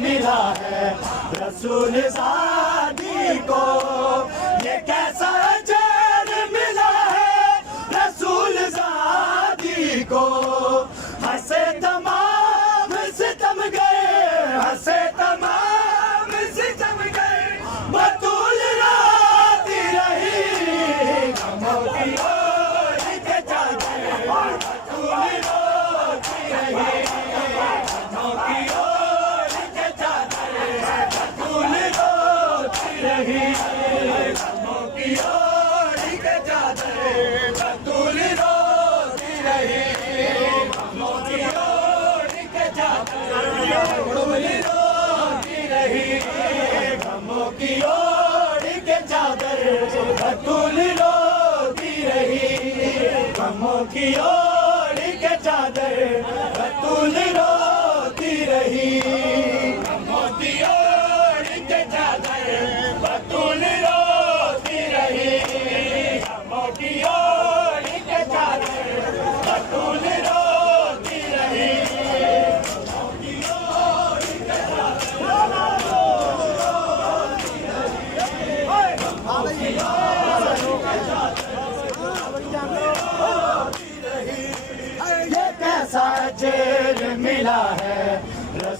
मिला है रसूल ज़ादी को, ये कैसा अजर मिला है रसूल ज़ादी को। हंसे तमाम सितम गए, हंसे तमाम सितम गए, बतूल रोती रही गमों की ओर के चादर, बतूल रोती रही गमों की ओर के चादर, बतूल रोती रही गमों की ओर के चादर, बतूल रोती रही गमों की ओर के चादर, बतूल रोती रही गमों की ओर के चादर, बतूल रोती रही गमों की ओर के चादर, बतूल रोती रही गमों की ओर के चादर, बतूल रोती रही गमों की ओर के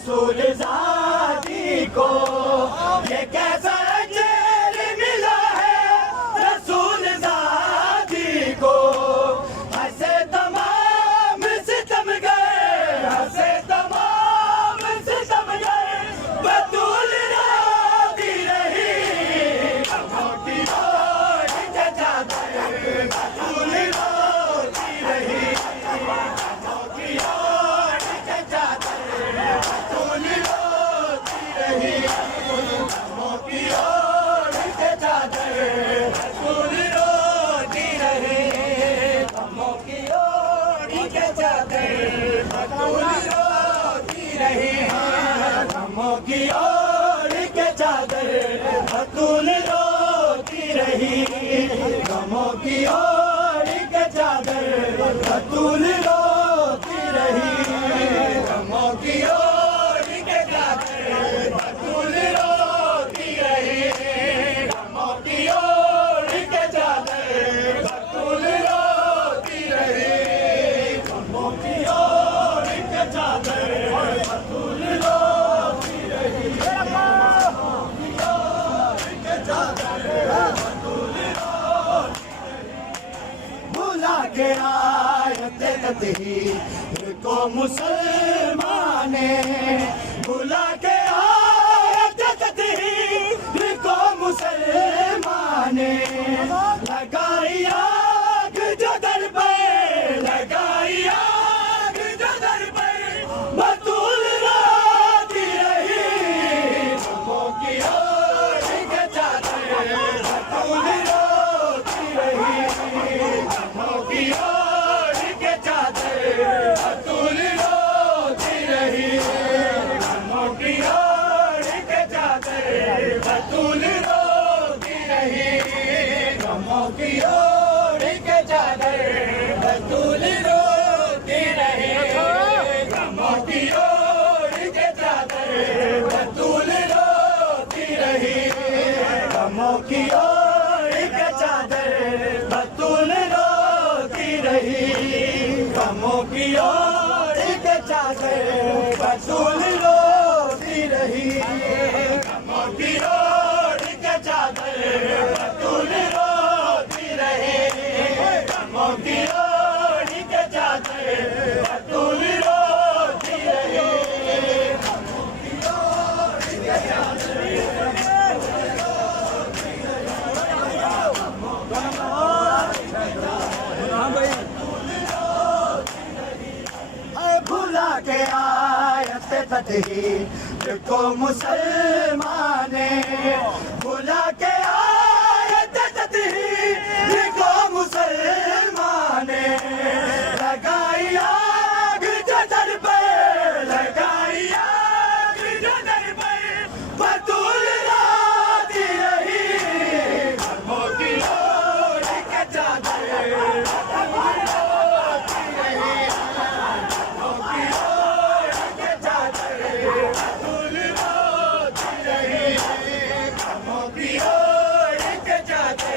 रसूल ज़ादी को ये कैसा अजर मिला है रसूल ज़ादी को। हंसे तमाम सितम गए, हंसे तमाम सितम गए, बतूल रोती रही गमों की ओर के चादर, बतूल रोती रही गमों की ओर के चादर, बतूल रोती रही गमों की ओर के चादर, बतूल रोती रही गमों की ओर के चादर, बतूल रोती रही गमों की ओर के चादर, बतूल रोती रही गमों की ओर के चादर, बतूल रोती रही गमों की ओर के चादर, बतूल रोती रही गमों की ओर के चादर, बतूल रोती रही गमों की ओर के चादर, बतूल रोती रही गमों की ओर के चादर, बतूल भुला के आयते तत्हीर को मुसलमाने, भुला के आयते तत्हीर को मुसलमाने, लगाई आग जो दर पे, लगाई आग जो दर पे, बतूल रोती रही गमों की ओर के चादर, बतूल रोती रही गमों की ओर के चादर, बतूल रोती रही गमों की ओर के चादर, बतूल रोती रही गमों की ओर के चादर, बतूल रोती रही गमों की ओर के चादर, बतूल रोती रही गमों की ओर के चादर, बतूल रोती रही गमों की ओर के चादर, बतूल रोती रही गमों की ओर के चादर, बतूल रोती रही गमों की ओर के चादर, बतूल रोती रही गमों की ओर के भुला के आयत तत्हीर को मुसलमाने, भुला के आयत तत्हीर को मुसलमाने, लगाई आग जो दर पे, लगाई आग जो दर पे, बतूल रोती रही गमों की ओर के चादर, बतूल रोती रही गमों की ओर के चादर, बतूल रोती रही गमों की ओर के चादर।